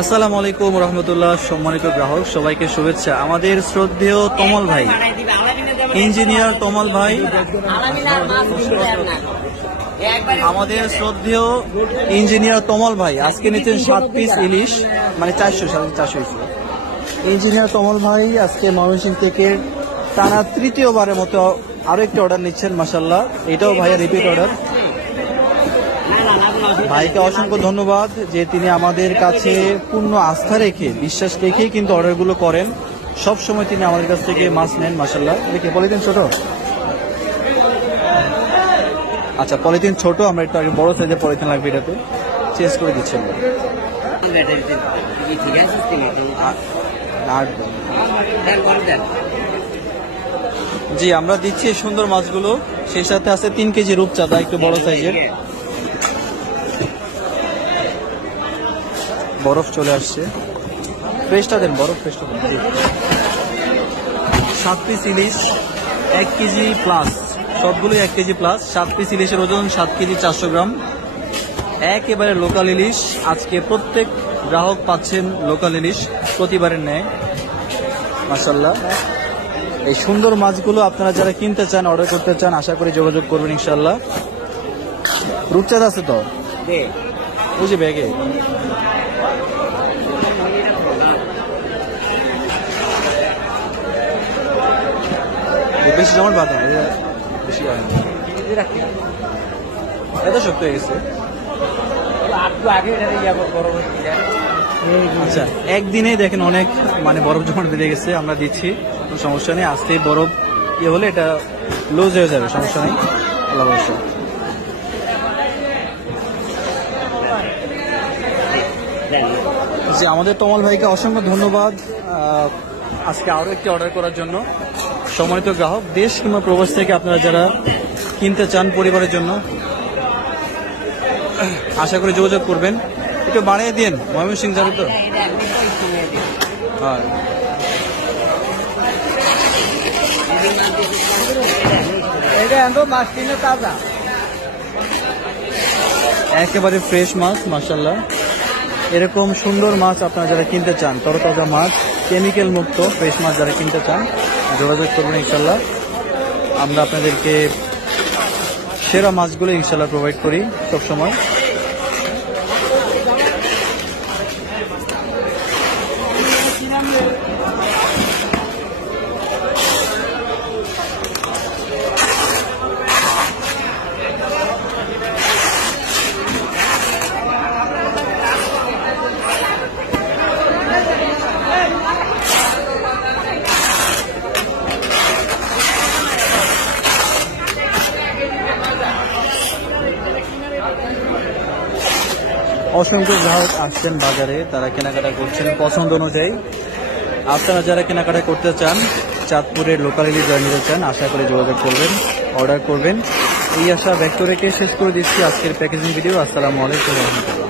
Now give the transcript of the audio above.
আসসালামু আলাইকুম রহমতুল্লাহ। সম্মানিত গ্রাহক সবাইকে শুভেচ্ছা। আমাদের শ্রদ্ধেয় তমল ভাই, ইঞ্জিনিয়ার তমল ভাই, আমাদের শ্রদ্ধেয় ইঞ্জিনিয়ার তমল ভাই আজকে নিচ্ছেন 7 পিস ইলিশ, মানে 400 ইঞ্জিনিয়ার তমল ভাই আজকে ময়মনসিংহ থেকে টানা তৃতীয়বারের মতো আরো একটি অর্ডার নিচ্ছেন। মাশাআল্লাহ, এটাও ভাইয়ের রিপিট অর্ডার। ভাইকে অসংখ্য ধন্যবাদ যে তিনি আমাদের কাছে পূর্ণ আস্থা রেখে, বিশ্বাস রেখেই কিন্তু অর্ডারগুলো করেন। সব সময় তিনি আমাদের কাছ থেকে মাছ নেন। মাশাআল্লাহ, দেখি পলিথিন ছোট, আচ্ছা পলিথিন ছোট, আমরা একটু আগে বড় সাইজের পলিথিন লাগবে, এটাতে চেঞ্জ করে দিচ্ছেন। জি, আমরা দিচ্ছি সুন্দর মাছগুলো, সেই সাথে আছে 3 কেজি রূপচাঁদা, একটু বড় সাইজের। বরফ চলে আসছে, ফ্রেশটা দেন, বরফ ফ্রেশটা দেন। 7 পিস ইলিশ 1 কেজি প্লাস, সবগুলোই 1 কেজি প্লাস। 7 পিস ইলিশের ওজন 7 কেজি 400 গ্রাম, একেবারে লোকাল ইলিশ। আজকে প্রত্যেক গ্রাহক পাচ্ছেন লোকাল ইলিশ প্রতিবারের ন্যায়। মাশাআল্লাহ, এই সুন্দর মাছগুলো আপনারা যারা কিনতে চান, অর্ডার করতে চান, আশা করি যোগাযোগ করবেন ইনশাআল্লাহ। রূপচাঁদ আছে তো বুঝি ব্যাগে। বেশি জমাট বাঁধা বেশি হয় না, এত শক্ত হয়ে গেছে। আচ্ছা, একদিনেই দেখেন অনেক মানে বরফ জমাট বেঁধে গেছে। আমরা দিচ্ছি, কোনো সমস্যা নেই। আজকে বরফ ইয়ে হলে এটা লুজ হয়ে যাবে, সমস্যা নেই, আল্লাহ ভরসা। জি, আমাদের তমল ভাইকে অসংখ্য ধন্যবাদ আজকে আরো একটি অর্ডার করার জন্য। সম্মানিত গ্রাহক, দেশ কিংবা প্রবাস থেকে আপনারা যারা কিনতে চান পরিবারের জন্য, আশা করি যোগাযোগ করবেন। একটু বাড়িয়ে দিন, ময়মনসিংহ যাবে তো। হ্যাঁ, একেবারে ফ্রেশ মাছ। মাশাআল্লাহ, এরকম সুন্দর মাছ আপনারা যারা কিনতে চান, তরতাজা মাছ, কেমিক্যাল মুক্ত ফ্রেশ মাছ যারা কিনতে চান, যোগাযোগ করবেন ইনশাল্লাহ। আমরা আপনাদেরকে সেরা মাছগুলো ইনশাল্লাহ প্রোভাইড করি সবসময়। অসংখ্য গ্রাহক আসছেন বাজারে, তারা কেনাকাটা করছেন পছন্দ অনুযায়ী। আপনারা যারা কেনাকাটা করতে চান, চাঁদপুরের লোকাল ইলিশ যারা নিতে চান, আশা করে যোগাযোগ করবেন, অর্ডার করবেন। এই আশা ব্যক্ত রেখে শেষ করে দিচ্ছি আজকের প্যাকেজিং ভিডিও। আসসালামু আলাইকুম রহমতুল্লাহ।